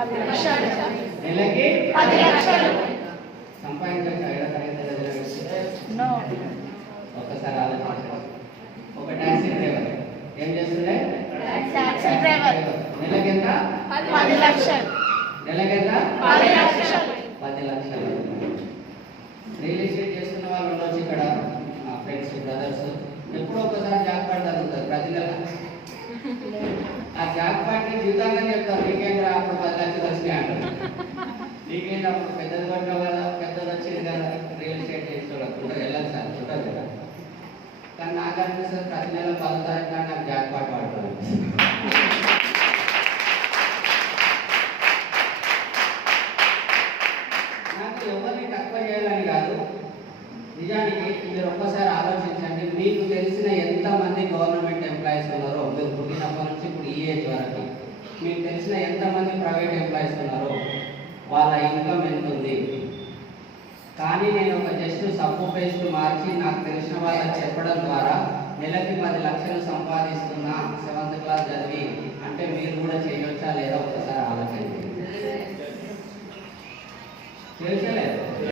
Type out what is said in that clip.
10 లక్షలు. నెలకి 10 లక్షలు. సంపాదించవచ్చు ఐదో తరగతి నో. ఒక్కసారి ఆలోచించండి. ఒక టాక్సీ డ్రైవర్ ఏం చేస్తుండే? Taxi driver. నెలకెంత? 10 లక్షలు. నెలకెంత? 10 లక్షలు. 10 లక్షలు. రియల్ ఎస్టేట్ చేస్తున్న వాళ్ళు ఉండొచ్చు ఇక్కడ, మా ఫ్రెండ్స్ బ్రదర్స్. ఎప్పుడో ఒకసారి జాబ్ పార్ట్ జరుగుతుంది ప్రతి నెల. ఆ జాబ్ పార్ట్ని జీవితంగా చెప్తారు, నీకేంద్రా అప్పుడు 10 లక్షలు వచ్చినాయి అంటారు. నీకేంటి అప్పుడు పెద్దది పట్టినావు కదా, పెద్దది వచ్చింది కదా. రియల్ ఎస్టేట్ చేసేవాళ్ళు ఉంటారు, వెళ్ళదు సార్ ఉంటుంది కదా. కానీ నాకు అనిపిస్తుంది ప్రతి నెల 10 తారీఖు నాకు జాబ్ పార్ట్ పడుతుంది. నాకు ఎవరిని తక్కువ చేయాలని కాదు, నిజానికి మీరు ఒక్కసారి ఆలోచించండి. మీకు తెలిసిన ఎంతమంది గవర్నమెంట్ ఎంప్లాయీస్ ఉన్నారో, మీరు పుట్టినప్పటి నుంచి ఇప్పుడు ఈ ఏజ్ వరకు మీకు తెలిసిన ఎంతమంది ప్రైవేట్ ఎంప్లాయీస్ ఉన్నారో వాళ్ళ ఇన్కమ్ ఎంత ఉంది. కానీ నేను ఒక జస్ట్ సబ్బు పేస్ట్ మార్చి నాకు తెలిసిన వాళ్ళకి చెప్పడం ద్వారా నెలకి 10 లక్షలు సంపాదిస్తున్నా 7th క్లాస్ చదివి అంటే మీరు కూడా చేయొచ్చా లేదా ఒక్కసారి ఆలోచించండి. చేయలేదు.